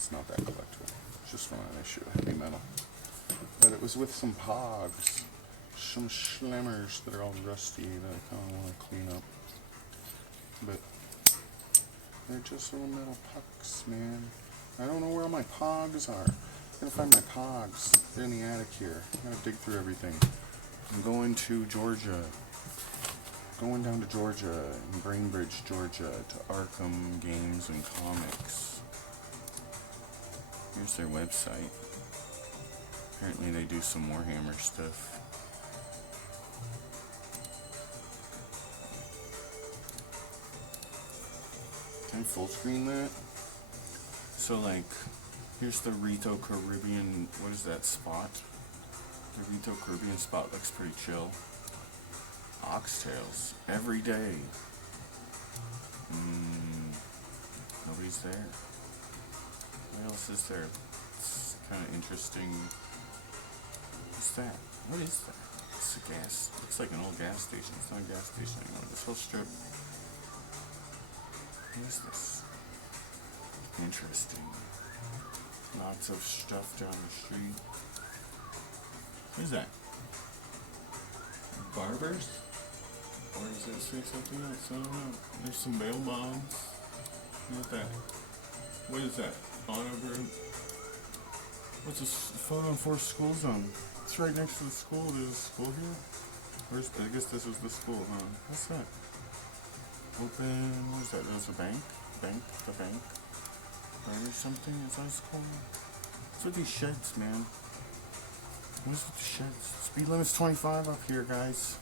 It's not that collectible. It's just from an issue of Heavy Metal. But it was with some pogs. Some Schlimmers that are all rusty that I kind of want to clean up. But they're just little metal pucks, man. I don't know where all my pogs are. I'm gonna find my pogs. They're in the attic here. I'm gonna dig through everything. I'm going to Georgia. Going down to Georgia, in Bainbridge, Georgia, to ARKHAM Games and Comics. Here's their website. Apparently they do some Warhammer stuff. Can I full screen that? So like, here's the Rito Caribbean, what is that spot? The Rito Caribbean spot looks pretty chill. Oxtails, every day. Nobody's there. What else is there? It's kind of interesting. What's that? What is that? It's a gas, it's like an old gas station. It's not a gas station anymore. This whole strip. What is this? Interesting. Lots of stuff down the street. What is that? Barbers? Or does it say something else? I don't know. There's some bail bonds. Look at that. What is that? Auto group? What's this? Phone on 4 school zone. It's right next to the school. There's a school here? I guess this is the school, huh? What's that? Open. What is that? There's a bank? The bank? Or something? Is that school? What's with these sheds, man? What's with the sheds? Speed limit's 25 up here, guys.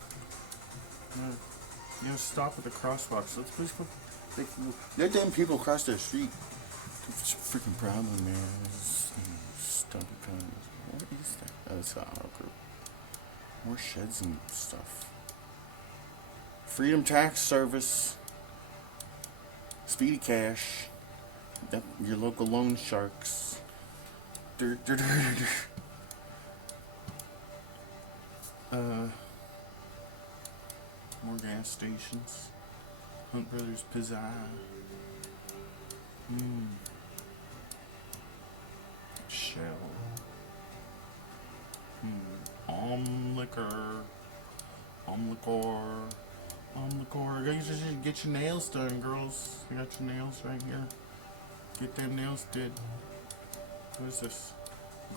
You gotta stop at the crosswalks. Let's please put. Let them people cross their street. It's a freaking problem, man. Stop it. What is that? Oh, it's an auto group. More sheds and stuff. Freedom Tax Service. Speedy Cash. Yep, your local loan sharks. More gas stations. Hunt Brothers Pizza. Shell. Liquor. You just get your nails done, girls. You got your nails right here. Get them nails did. What is this?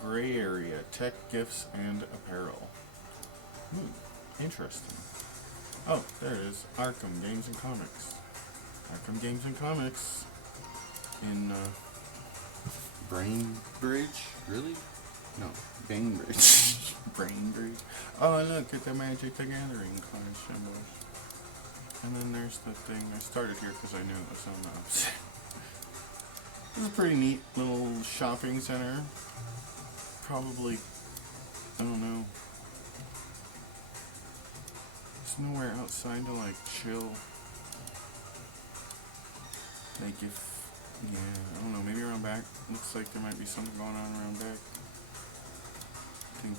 Gray area. Tech, gifts, and apparel. Interesting. Oh, there it is. ARKHAM Games and Comics. ARKHAM Games and Comics. In, Brainbridge? Really? No, Bainbridge. Brainbridge. Oh, look at the Magic the Gathering card symbol. And then there's the thing. I started here because I knew it was on the upside. This is a pretty neat little shopping center. Probably, I don't know. There's nowhere outside to like chill. Like I don't know, maybe around back. Looks like there might be something going on around back. I think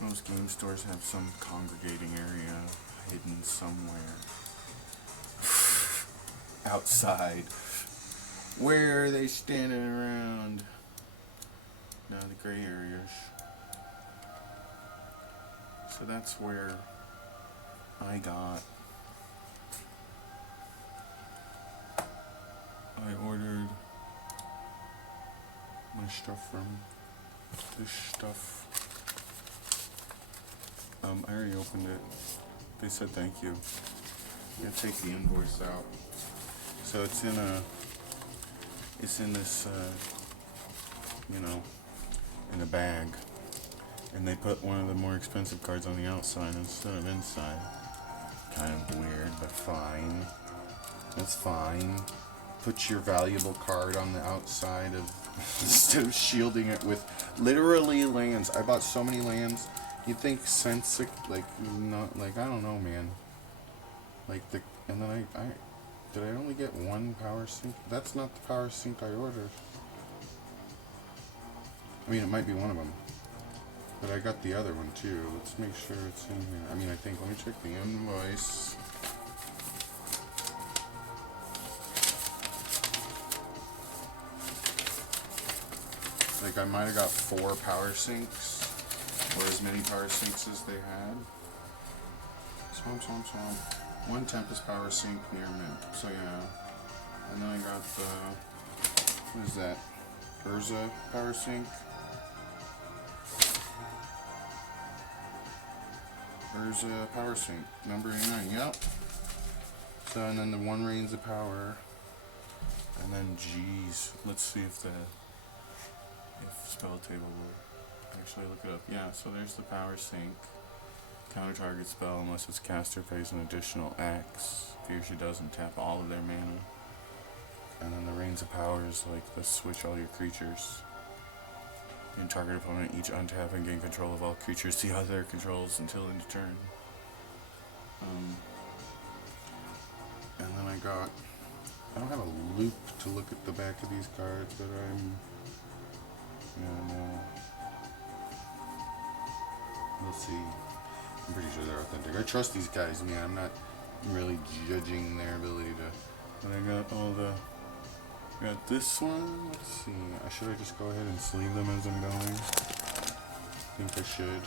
most game stores have some congregating area hidden somewhere. Outside. Where are they standing around? No, the gray areas. So that's where I ordered my stuff from. This stuff. I already opened it. They said thank you. I'm gonna take the invoice out. So it's in this, in a bag. And they put one of the more expensive cards on the outside instead of inside. Kind of weird, but fine. That's fine. Put your valuable card on the outside of instead of shielding it with literally lands. I bought so many lands. You'd think sensic, like, not, like, I don't know, man. Like, and then did I only get one power sync? That's not the power sync I ordered. I mean, it might be one of them. But I got the other one, too. Let's make sure it's in here. I mean, I think, let me check the invoice. Like I might have got 4 power sinks, or as many power sinks as they had. Swamp. 1 Tempest power sink near mint. So yeah. And then I got the, what is that? Urza power sink. Urza power sink, number 89, yep. So, and then the 1 Reigns of Power. And then, geez, let's see if spell table will actually look it up. Yeah, so there's the power sink. Counter target spell unless its caster pays an additional X. If he or she doesn't tap all of their mana. And then the Reigns of Power is like the switch all your creatures. And target opponent each untap and gain control of all creatures the other controls until end of turn. And then I don't have a loop to look at the back of these cards, but we'll see. I'm pretty sure they're authentic. I trust these guys, man. I'm not really judging their ability to. And I got this one. Let's see. Should I just go ahead and sleeve them as I'm going? I think I should.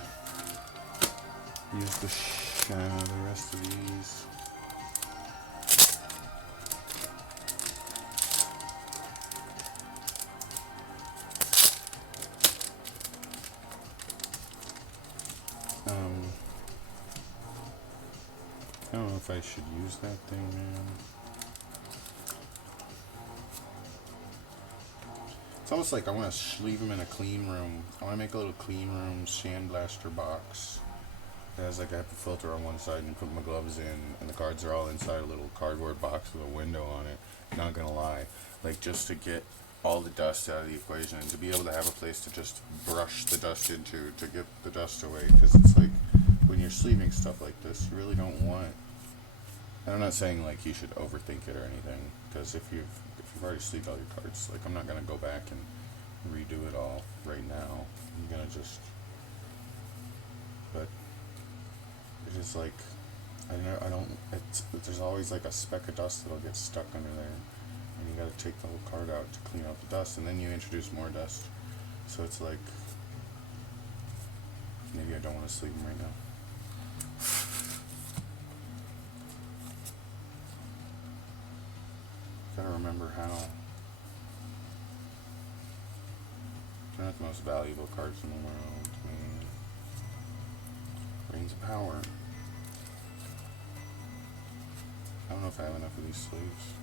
Use the shine out of the rest of these. I don't know if I should use that thing, man. It's almost like I want to leave them in a clean room. I want to make a little clean room sandblaster box. It has like a HEPA filter on one side and put my gloves in, and the cards are all inside a little cardboard box with a window on it. Not gonna lie, like just to get all the dust out of the equation and to be able to have a place to just brush the dust into to get the dust away, because it's like when you're sleeving stuff like this, you really don't want. And I'm not saying like you should overthink it or anything, because if you've already sleeved all your cards, like I'm not gonna go back and redo it all right now. I'm gonna just, but it is like there's always like a speck of dust that'll get stuck under there, and you gotta take the whole card out to clean out the dust, and then you introduce more dust. So it's like, maybe I don't want to sleeve them right now. Gotta remember how. They're not the most valuable cards in the world. Reigns of Power. I don't know if I have enough of these sleeves.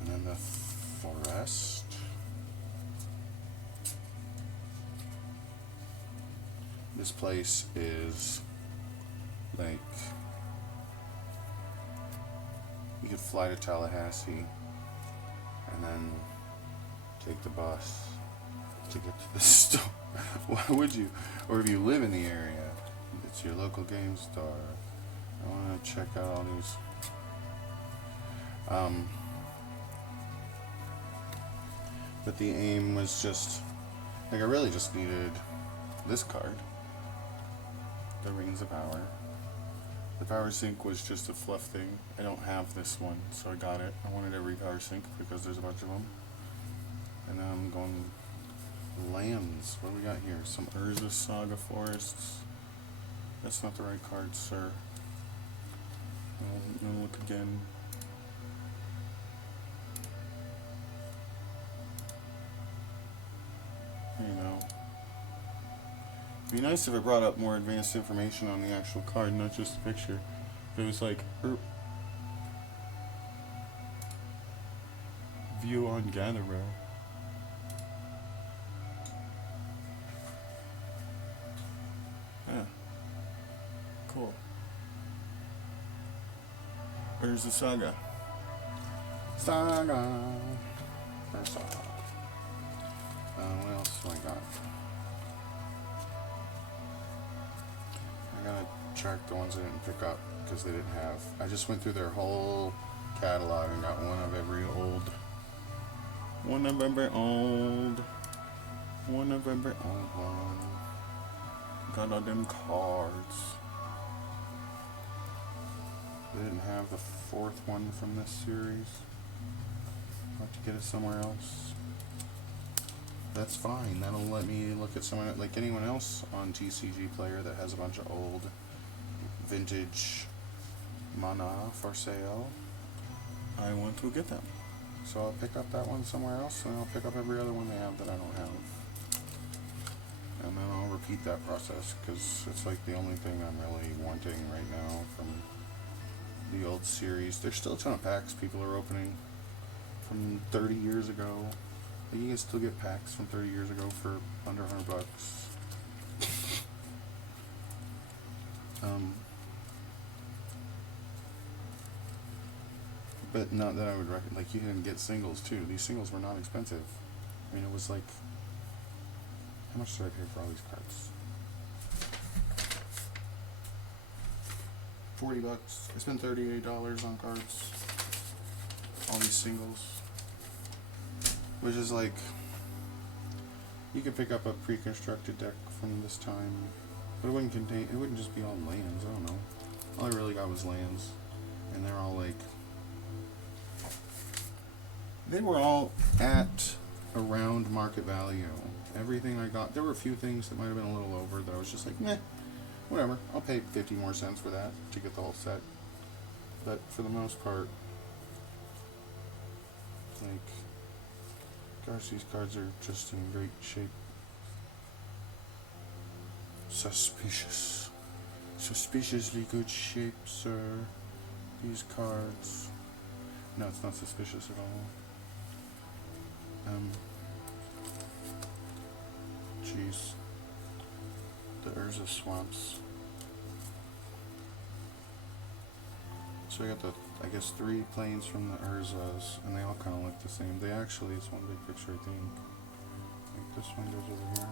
And then the Forest. This place is like, you could fly to Tallahassee and then take the bus to get to the store. Why would you? Or if you live in the area, it's your local game store. I want to check out all these. But the aim was just, like, I really just needed this card. The Reigns of Power. The power sink was just a fluff thing. I don't have this one, so I got it. I wanted every power sink because there's a bunch of them. And now I'm going lands. What do we got here? Some Urza Saga Forests. That's not the right card, sir. I'll look again. Here you go. It'd be nice if it brought up more advanced information on the actual card, not just the picture. If it was like, view on Gatherer. Yeah. Cool. Where's the Saga? Saga. Where's Saga? What else do I got? I gotta track the ones I didn't pick up because they didn't have. I just went through their whole catalog and got one of every old. One of every old. One of every old one. Got all them cards. They didn't have the fourth one from this series. I'll have to get it somewhere else. That's fine. That'll let me look at someone like anyone else on TCG Player that has a bunch of old vintage mana for sale. I want to get them. So I'll pick up that one somewhere else, and I'll pick up every other one they have that I don't have. And then I'll repeat that process, because it's like the only thing I'm really wanting right now from the old series. There's still a ton of packs people are opening from 30 years ago. You can still get packs from 30 years ago for under $100. But not that I would recommend. Like, you can get singles too. These singles were not expensive. I mean, it was like, how much did I pay for all these cards? $40. I spent $38 on cards. All these singles. Which is like, you could pick up a pre-constructed deck from this time, but it wouldn't contain, it wouldn't just be all lands, I don't know. All I really got was lands, and they're all like, they were all at around market value. Everything I got, there were a few things that might have been a little over that I was just like, meh, whatever, I'll pay 50 more cents for that to get the whole set. But for the most part, like, gosh, these cards are just in great shape. Suspicious. Suspiciously good shape, sir. These cards. No, it's not suspicious at all. Jeez. The Urza swamps. So I got the, I guess, 3 planes from the Urzas, and they all kind of look the same. They actually, it's one big picture, I think. Like this one goes over here.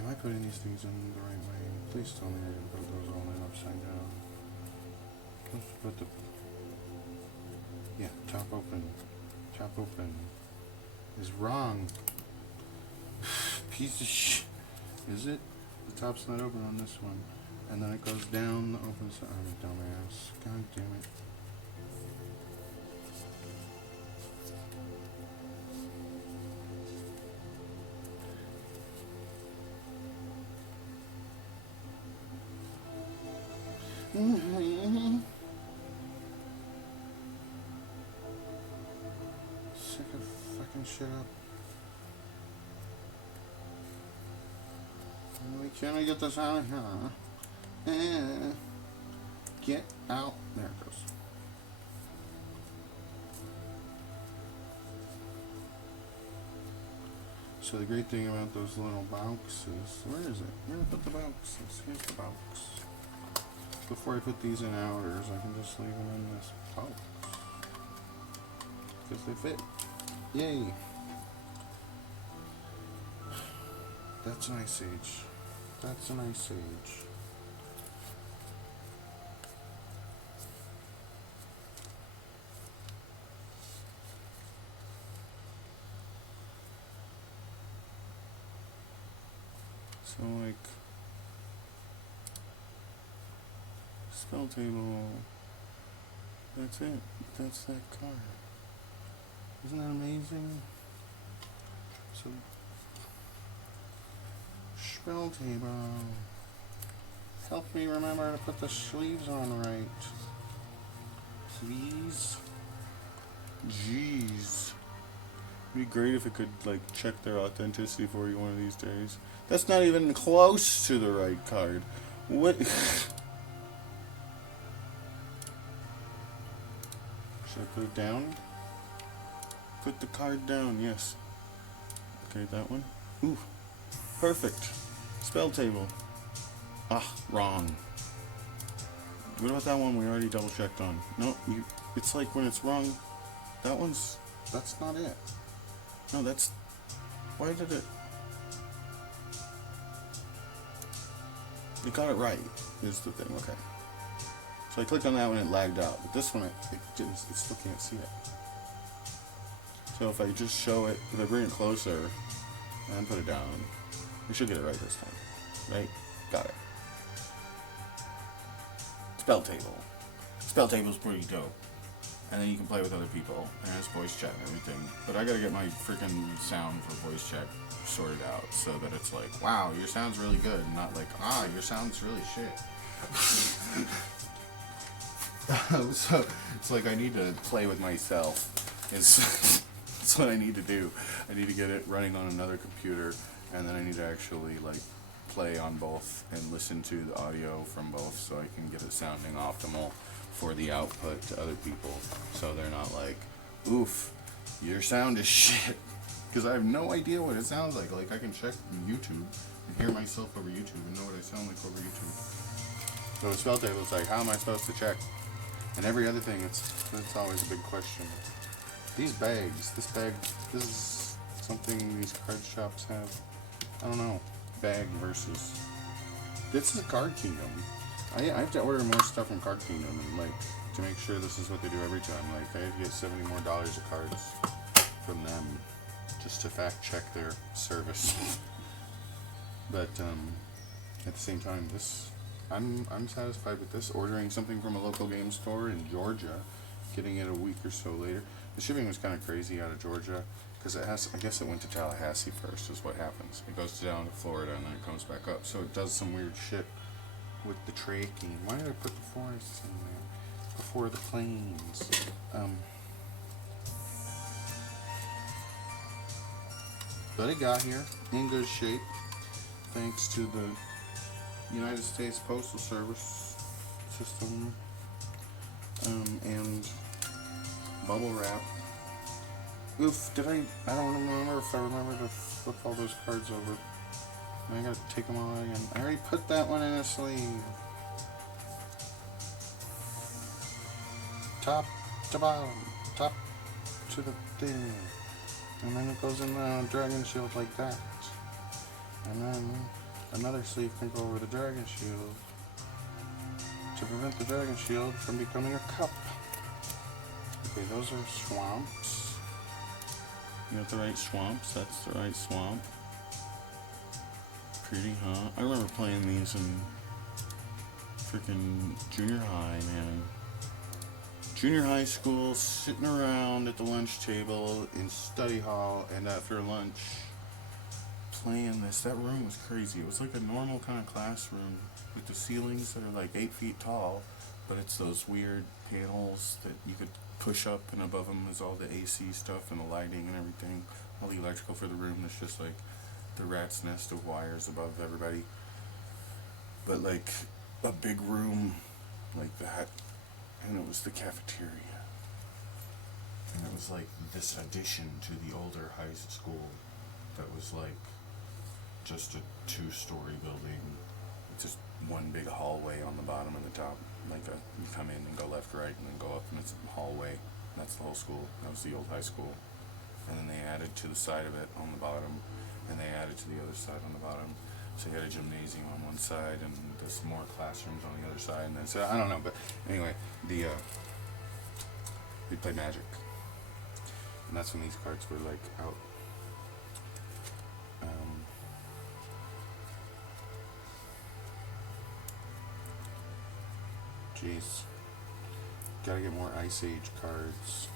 Am I putting these things in the right way? Please tell me I didn't put those all in upside down. Let's put the, yeah, top open. Top open is wrong. Piece of shit. Is it? The top's not open on this one. And then it goes down the open side. I'm a dumbass. God damn it. Sick of fucking shit up. Why can't I get this out of here? Get out. There it goes. So the great thing about those little boxes, where is it? Where did I put the boxes? Here's the box. Before I put these in outers, I can just leave them in this box. Because they fit. Yay! That's an Ice Age. That's an Ice Age. So, like, spell table. That's it. That's that card. Isn't that amazing? So, spell table. Help me remember to put the sleeves on right. Please. Jeez. It'd be great if it could, like, check their authenticity for you one of these days. That's not even close to the right card. What? Should I put it down? Put the card down, yes. Okay, that one. Ooh, perfect. Spell table. Ah, wrong. What about that one we already double checked on? No, it's like when it's wrong, that's not it. No, that's, why did it? You got it right, is the thing, okay. So I clicked on that one, it lagged out. But this one, it still can't see it. So if I just show it, if I bring it closer and put it down, we should get it right this time. Right? Got it. Spell table. Spell table's pretty dope. And then you can play with other people, and it's voice chat and everything. But I gotta get my freaking sound for voice chat sorted out so that it's like, wow, your sound's really good, and not like, your sound's really shit. So it's like I need to play with myself. That's what I need to do. I need to get it running on another computer, and then I need to actually like play on both and listen to the audio from both so I can get it sounding optimal for the output to other people, so they're not like, oof, your sound is shit, because I have no idea what it sounds like. Like, I can check YouTube and hear myself over YouTube and know what I sound like over YouTube. So the spell table is like, how am I supposed to check? And every other thing, it's always a big question. These bags, this is something these card shops have. I don't know, bag versus, this is Card Kingdom. I have to order more stuff from Card Kingdom, and like, to make sure this is what they do every time. Like, I have to get $70 more of cards from them just to fact check their service. But at the same time, I'm satisfied with this. Ordering something from a local game store in Georgia, getting it a week or so later. The shipping was kind of crazy out of Georgia, because I guess it went to Tallahassee first, is what happens. It goes down to Florida and then it comes back up. So it does some weird shit with the tracking. Why did I put the forests in there before the plains? But it got here in good shape, thanks to the United States Postal Service system, and bubble wrap. Oof, I don't remember if I remember to flip all those cards over. I gotta take them all again. I already put that one in a sleeve. Top to bottom, top to the thing. And then it goes in the dragon shield like that. And then another sleeve can go over the dragon shield to prevent the dragon shield from becoming a cup. Okay, those are swamps. You got the right swamps, that's the right swamp. Pretty, huh? I remember playing these in freaking junior high, man. Junior high school, sitting around at the lunch table in study hall, and after lunch, playing this. That room was crazy. It was like a normal kind of classroom with the ceilings that are like 8 feet tall, but it's those weird panels that you could push up, and above them is all the AC stuff and the lighting and everything. All the electrical for the room. It's just like the rat's nest of wires above everybody. But like a big room like that, and it was the cafeteria. And it was like this addition to the older high school that was like just a 2-story building with just one big hallway on the bottom and the top. Like you come in and go left, right, and then go up, and it's a hallway. That's the whole school. That was the old high school. And then they added to the side of it on the bottom, and they added to the other side on the bottom. So you had a gymnasium on one side, and there's more classrooms on the other side, and then so I don't know, but anyway, we played Magic, and that's when these cards were like out. Jeez, gotta get more Ice Age cards.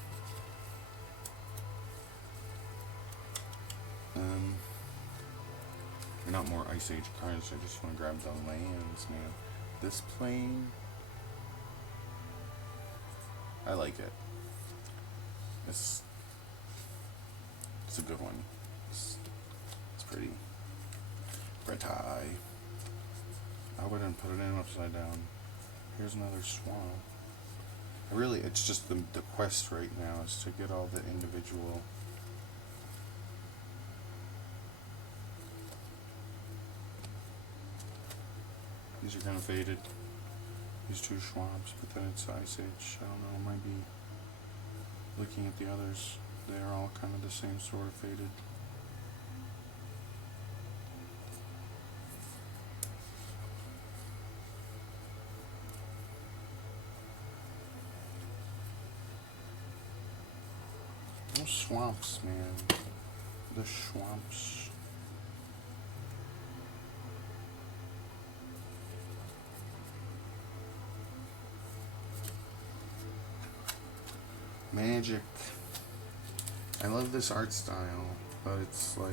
Not more Ice Age cards, I just want to grab the lands, man. This plane, I like it. It's a good one. It's pretty. Pretty. I wouldn't put it in upside down. Here's another swamp. Really, it's just the quest right now is to get all the individual. These are kind of faded. These 2 swamps, but then it's Ice Age. I don't know, might be looking at the others. They're all kind of the same sort of faded. swamps, man. The swamps. Magic. I love this art style, but it's like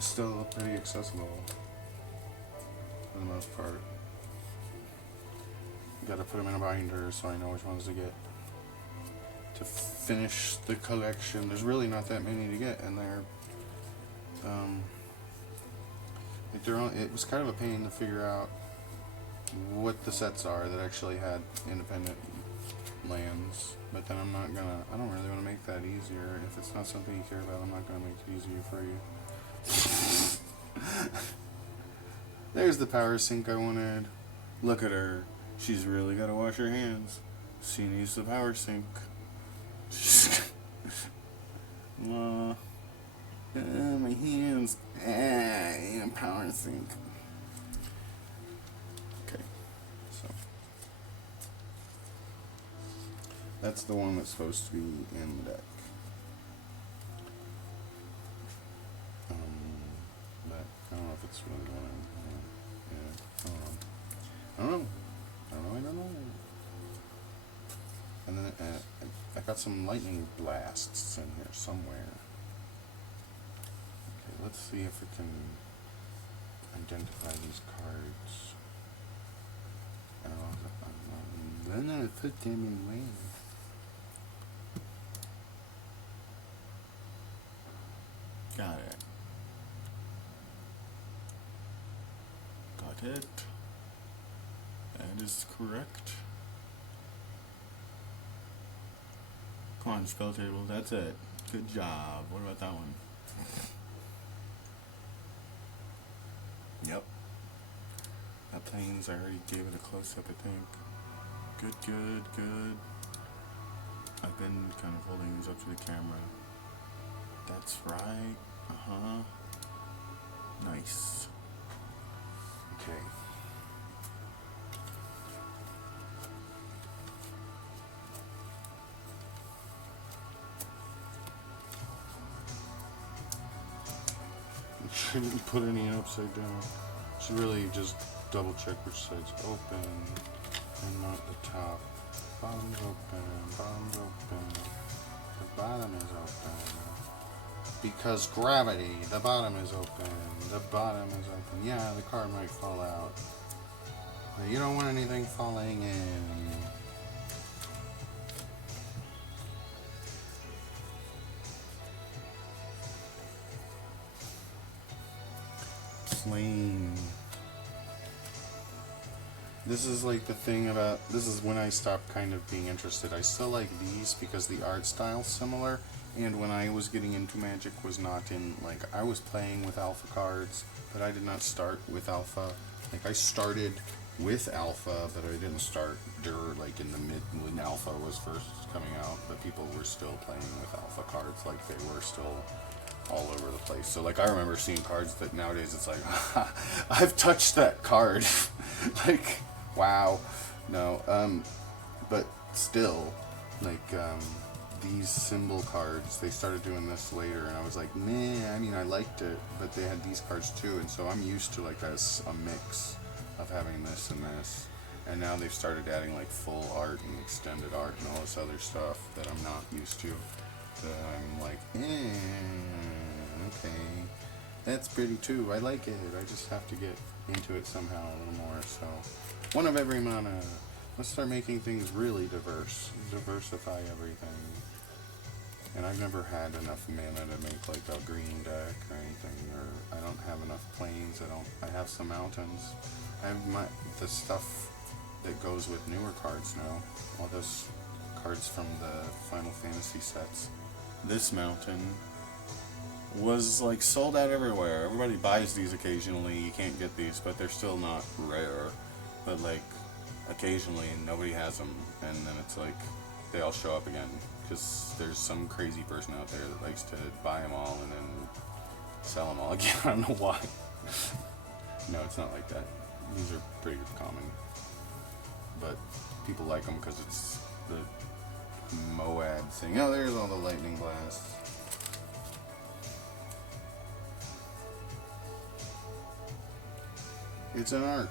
still pretty accessible for the most part. You gotta put them in a binder so I know which ones to get to finish the collection. There's really not that many to get, and they're like it was kind of a pain to figure out what the sets are that actually had independent lands. But then I don't really want to make that easier. If it's not something you care about, I'm not gonna make it easier for you. There's the power sink I wanted. Look at her. She's really gotta wash her hands. She needs the power sink. My hands. Power sink. Okay, so that's the one that's supposed to be in the deck. But I don't know if it's really going to. I don't know. And then I got some lightning blasts in here somewhere. Okay, let's see if we can identify these cards. Then I put them in where? Got it. Got it. That is correct. Come on, spell table. That's it. Good job. What about that one? Yep. That planes, I already gave it a close-up, I think. Good. I've been kind of holding these up to the camera. That's right. Nice. Okay. Shouldn't put any upside down. Should really just double check which side's open and not the top. Bottom's open. The bottom is open. Because gravity, the bottom is open. Yeah, the card might fall out. But you don't want anything falling in. Plain. This is like the thing about, this is when I stopped kind of being interested. I still like these because the art style's similar, and when I was getting into Magic was not in, like, I was playing with alpha cards, but I did not start with alpha. Like, I started with alpha, but I didn't start like in the mid, when alpha was first coming out, but people were still playing with alpha cards, like they were still all over the place. So like I remember seeing cards that nowadays it's like, I've touched that card. Like, wow. No, but still, like, these symbol cards, they started doing this later, and I was like, meh, I mean, I liked it, but they had these cards too, and so I'm used to, like, as a mix of having this and this, and now they've started adding, like, full art and extended art and all this other stuff that I'm not used to, that I'm like, okay, that's pretty too, I like it, I just have to get into it somehow a little more. So, one of every mana. Let's start making things really diverse. Diversify everything. And I've never had enough mana to make like a green deck or anything, or I don't have enough plains. I have some mountains. I have the stuff that goes with newer cards now. All those cards from the Final Fantasy sets. This mountain was like sold out everywhere. Everybody buys these occasionally. You can't get these, but they're still not rare. But like occasionally nobody has them, and then it's like they all show up again because there's some crazy person out there that likes to buy them all and then sell them all again. I don't know why. No, it's not like that. These are pretty common, but people like them because it's the Moab thing. Oh, there's all the lightning blasts. It's an arch.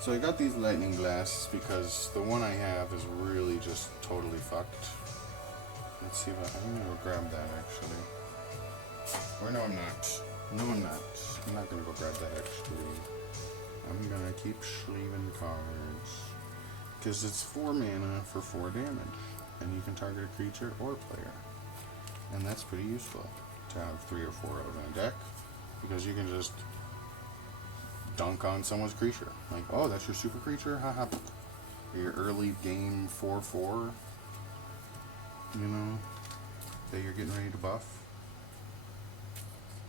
So I got these lightning blasts because the one I have is really just totally fucked. Let's see if I'm gonna go grab that actually. Or no, I'm not. No, I'm not. I'm not gonna go grab that actually. I'm gonna keep sleeving cards. Because it's 4 mana for 4 damage. And you can target a creature or player. And that's pretty useful to have 3 or 4 out in a deck. Because you can just dunk on someone's creature. Like, oh, that's your super creature? Haha. Or your early game 4/4. You know, that you're getting ready to buff.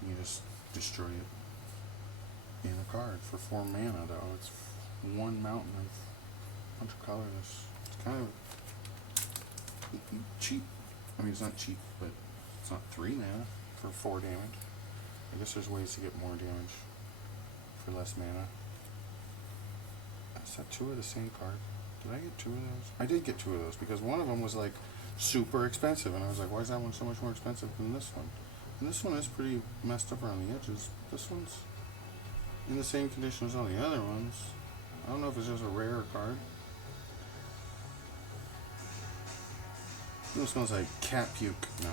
You just destroy it in a card for 4 mana though. It's 1 mountain of a bunch of colors. It's kind of cheap. I mean, it's not cheap, but it's not 3 mana for 4 damage. I guess there's ways to get more damage for less mana. Is that 2 of the same card? Did I get 2 of those? I did get 2 of those because one of them was like super expensive, and I was like, why is that one so much more expensive than this one? And this one is pretty messed up around the edges. This one's in the same condition as all the other ones. I don't know if it's just a rare card. It smells like cat puke. No.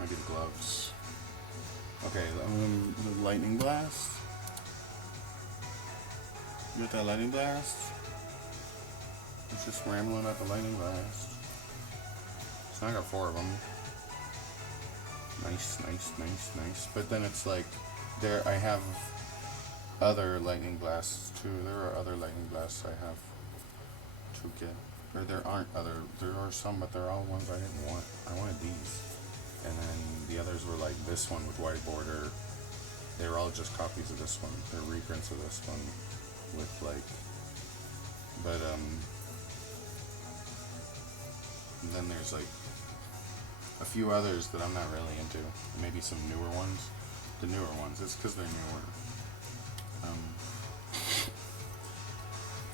I get gloves. Okay, the lightning blast. You got that lightning blast? It's just rambling about the lightning blast. So I got 4 of them. Nice, nice, nice, nice. But then it's like, there I have other lightning blasts too. There are other lightning blasts I have to get. Or there aren't other, there are some, but they're all ones I didn't want. I wanted these. And then the others were like this one with white border. They were all just copies of this one. They're reprints of this one with like, but and then there's like a few others that I'm not really into. Maybe some newer ones. The newer ones, it's because they're newer.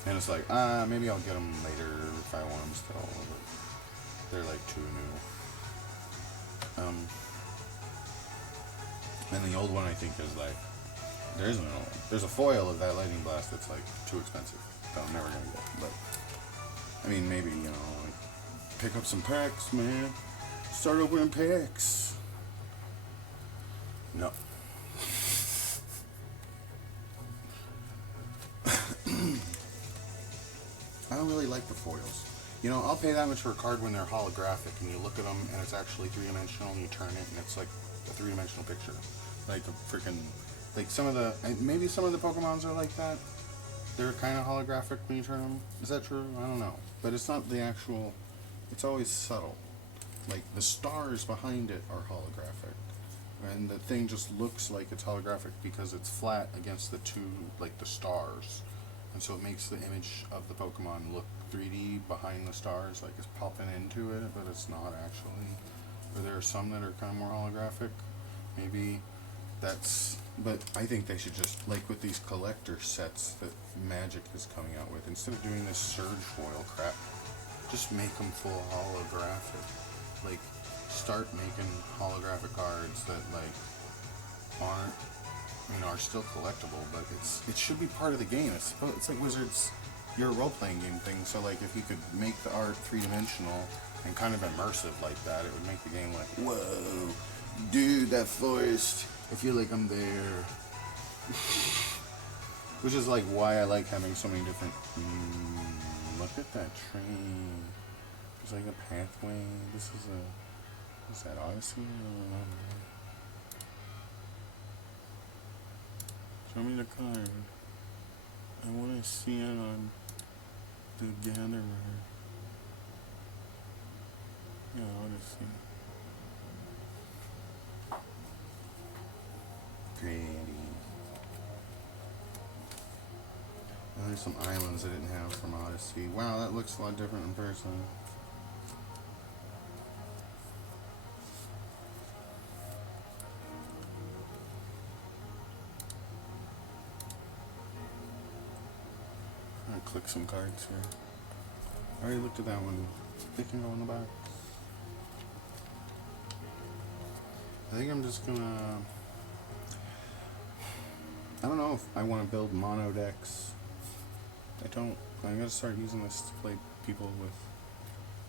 And it's like, maybe I'll get them later if I want them still, but they're like too new. And the old one I think is like, there isn't an old one. There's a foil of that lightning blast that's like too expensive that I'm never gonna get. But I mean, maybe, you know, like, pick up some packs, man. Start opening packs. No. I don't really like the foils. You know, I'll pay that much for a card when they're holographic and you look at them and it's actually 3-dimensional and you turn it and it's like a 3-dimensional picture. Like a freaking, like some of the, maybe some of the Pokemons are like that. They're kind of holographic when you turn them. Is that true? I don't know. But it's not the actual, it's always subtle. Like the stars behind it are holographic. And the thing just looks like it's holographic because it's flat against the two, like the stars. And so it makes the image of the Pokemon look 3D behind the stars, like it's popping into it, but it's not actually. Or there are some that are kind of more holographic. Maybe that's, but I think they should just, like with these collector sets that Magic is coming out with, instead of doing this surge foil crap, just make them full holographic. Like, start making holographic cards that, like, aren't, you know, are still collectible, but it should be part of the game. It's like Wizards, you're a role-playing game thing, so like if you could make the art 3-dimensional and kind of immersive like that, it would make the game like, whoa, dude, that forest, I feel like I'm there. Which is like why I like having so many different, look at that tree. There's like a pathway. Is that Odyssey? Show me the card. I want to see it on the Gatherer. Yeah, Odyssey. Pretty. There's some islands I didn't have from Odyssey. Wow, that looks a lot different in person. I'm gonna click some cards here. I already looked at that one. They can go in the box. I think I'm just gonna... I don't know if I want to build mono decks. I don't. I'm gonna start using this to play people with,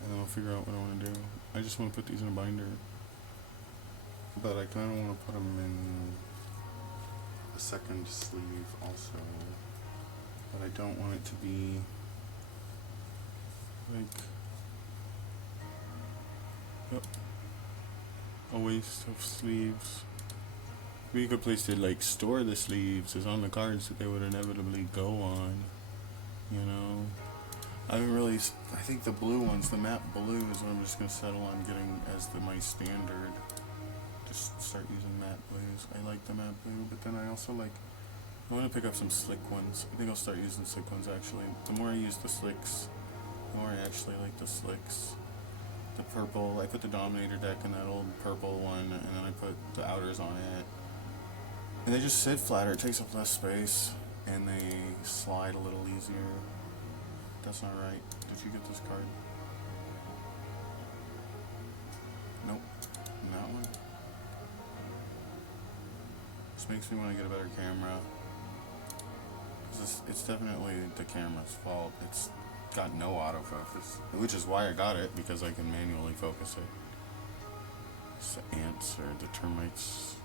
and then I'll figure out what I want to do. I just want to put these in a binder, but I kind of want to put them in a second sleeve also. But I don't want it to be like, yep, a waste of sleeves. We could place to like store the sleeves is on the cards that they would inevitably go on, you know. I haven't really, I think the blue ones, the matte blue is what I'm just going to settle on getting as my standard. Just start using matte blues. I like the matte blue, but then I also like, I want to pick up some slick ones. I think I'll start using slick ones actually. The more I use the slicks, the more I actually like the slicks. The purple, I put the Dominator deck in that old purple one, and then I put the outers on it. And they just sit flatter, it takes up less space, and they slide a little easier. That's not right. Did you get this card? Nope. And that one? This makes me want to get a better camera. It's definitely the camera's fault. It's got no autofocus, which is why I got it, because I can manually focus it. It's the ants or the termites.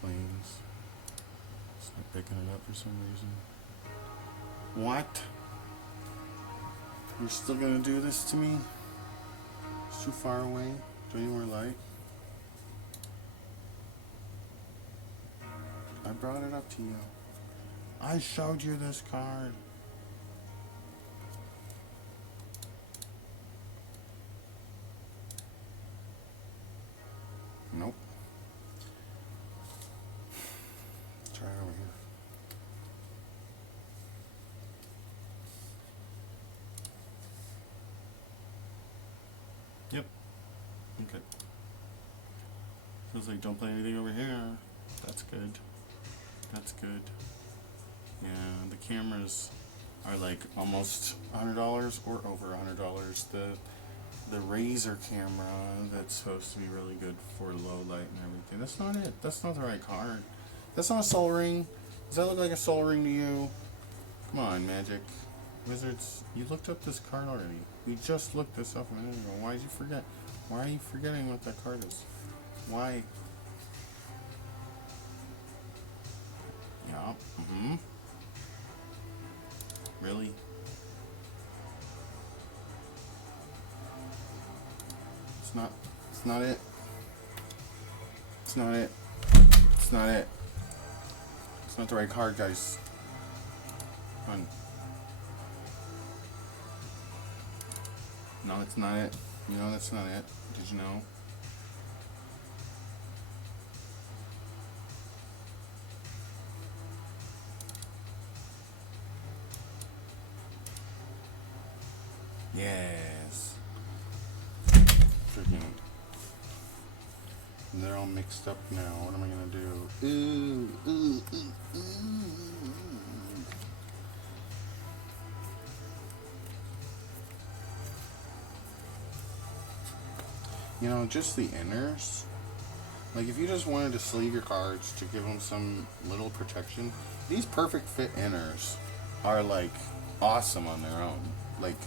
Planes. It's not picking it up for some reason. What? You're still gonna do this to me? It's too far away. Do you need more light? I brought it up to you. I showed you this card. Nope. Try it over here. Yep. Okay. Feels like don't play anything over here. That's good. That's good. Yeah, the cameras are like almost $100 or over $100. The Razer camera that's supposed to be really good for low light and everything. That's not it. That's not the right card. That's not a Soul Ring. Does that look like a Soul Ring to you? Come on, Magic Wizards. You looked up this card already. We just looked this up a minute ago. Why did you forget? Why are you forgetting what that card is? Why? Yeah. Mm-hmm. Really? It's not it. It's not it. It's not it. It's not the right card, guys. Come on. No, it's not it. You know that's not it. Did you know? Yes. Freaking. They're all mixed up now. What am I gonna do? Ooh. You know, just the inners. Like, if you just wanted to sleeve your cards to give them some little protection, these perfect fit inners are like awesome on their own. Like,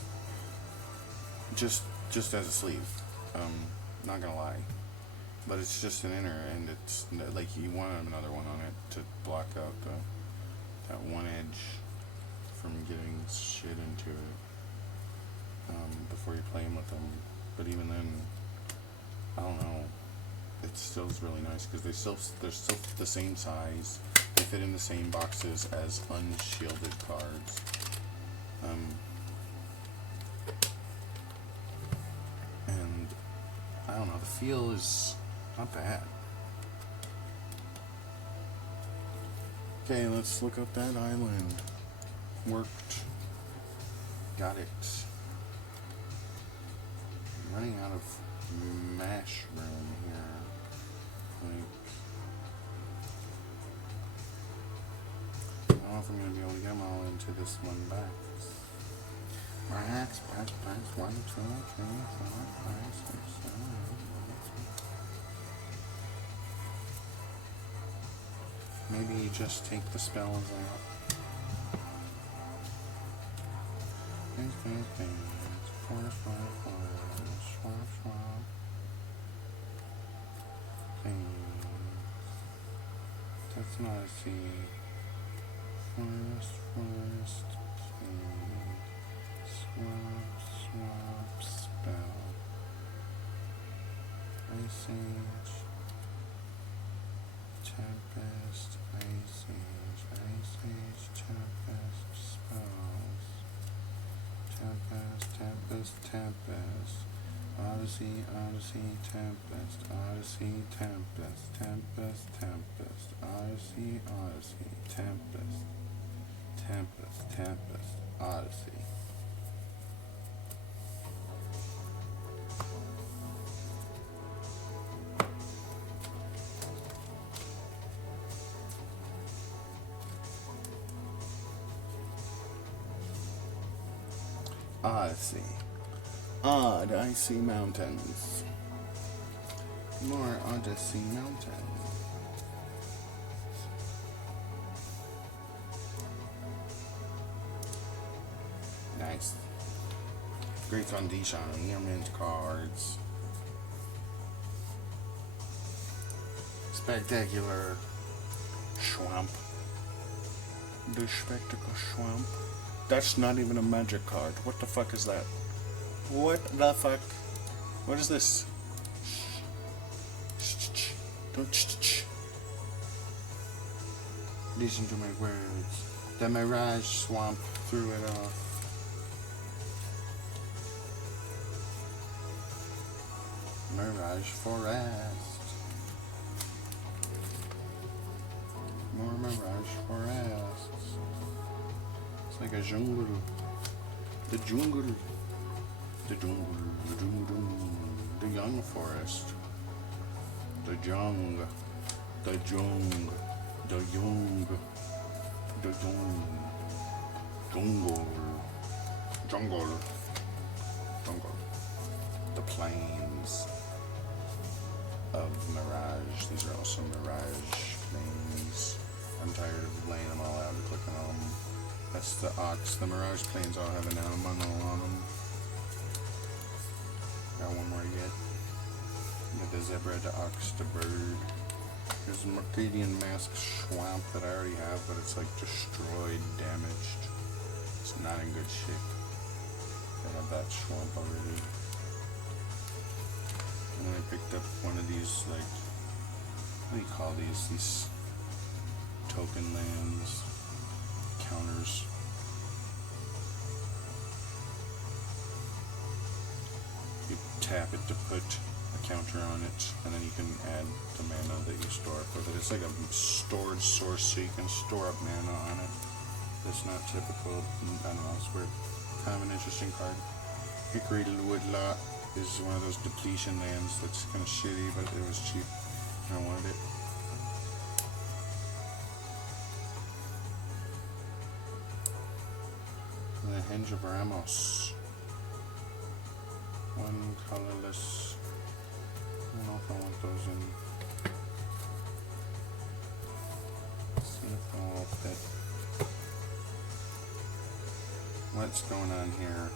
just as a sleeve. Not gonna lie. But it's just an inner, and it's like you want another one on it to block out that one edge from getting shit into it before you're playing with them. But even then, I don't know. It still is really nice because they're still the same size. They fit in the same boxes as unshielded cards. And I don't know. The feel is not bad. Okay, let's look up that island. Worked. Got it. I'm running out of mash room here. Like, I don't know if I'm going to be able to get them all into this one box. Box, 1, 2, 3, 4, 5, 6, 7, 8, 9. Maybe just take the spells out. That's not a C. Forest, swamp, spell. Ice Age. Tempest, Ice Age, Tempest, spells. Tempest. Odyssey, Tempest. Odyssey, Tempest. Odyssey, Tempest. Odyssey. Odyssey. Odd icy mountains. More Odyssey mountains. Nice. Great foundation on Earmint cards. Spectacular Swamp. The Spectacle Swamp. That's not even a magic card. What the fuck is that? What the fuck? What is this? Don't listen to my words. The Mirage Swamp threw it off. Mirage Forest. More Mirage Forests. It's like a jungle. The jungle. The young forest. The young. Jungle. The plains of Mirage. These are also Mirage plains. I'm tired of laying them all out and clicking on them. That's the Ox. The Mirage plains all have an animal on them. Got one more yet. Got the zebra, the ox, the bird. There's a Mercadian Mask Swamp that I already have, but it's like destroyed, damaged. It's not in good shape. I have that swamp already. And then I picked up one of these, like, what do you call these? These token lands, counters. You tap it to put a counter on it, and then you can add the mana that you store up with it. It's like a storage source, so you can store up mana on it. It's not typical. I don't know, it's weird. Kind of an interesting card. Hickory Woodlot is one of those depletion lands that's kind of shitty, but it was cheap, and I wanted it. And the Hinge of Ramos. One colorless. I don't know if I want those in. Let's see if they'll all fit. What's going on here?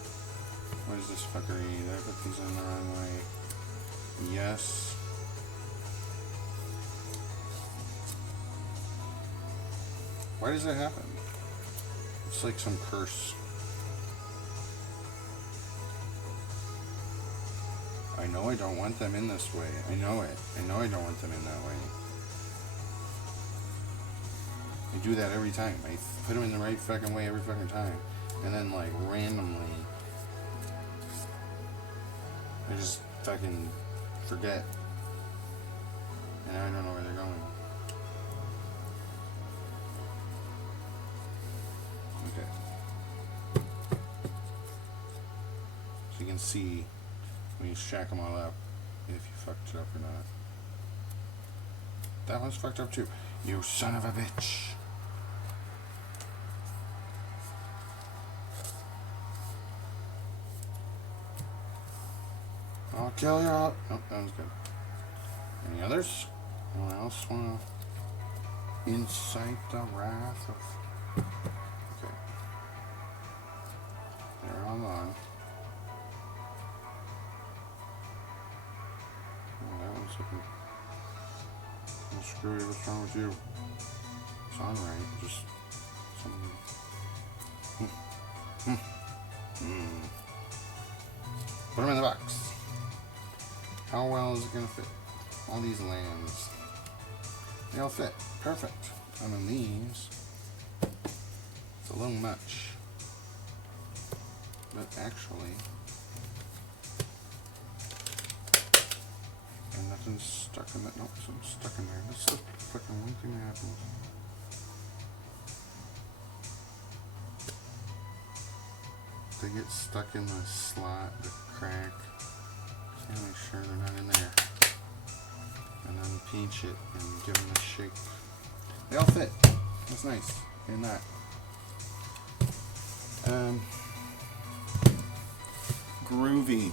What is this fuckery? Did I put these in the wrong way? Yes. Why does that happen? It's like some curse. I know I don't want them in this way. I know it. I know I don't want them in that way. I do that every time. I put them in the right fucking way every fucking time. And then, like, randomly, I just fucking forget. And I don't know where they're going. Okay. can see when you stack them all up if you fucked it up or not. That one's fucked up too. You son of a bitch. I'll kill you all. Oh, that was good. Any others? Anyone else want to incite the wrath of... Okay. They're all on. Oh, that one's looking... Oh, screw you, what's wrong with you? It's on right, just... Put them in the box. How well is it going to fit? All these lands. They all fit. Perfect. And then these, it's a little much. But actually, and nothing's stuck in that. Nope, something's stuck in there. That's the fucking one thing that happens. They get stuck in the slot, the crack. Can't make sure they're not in there. And then pinch it and give them a shake. They all fit. That's nice. And that. Groovy.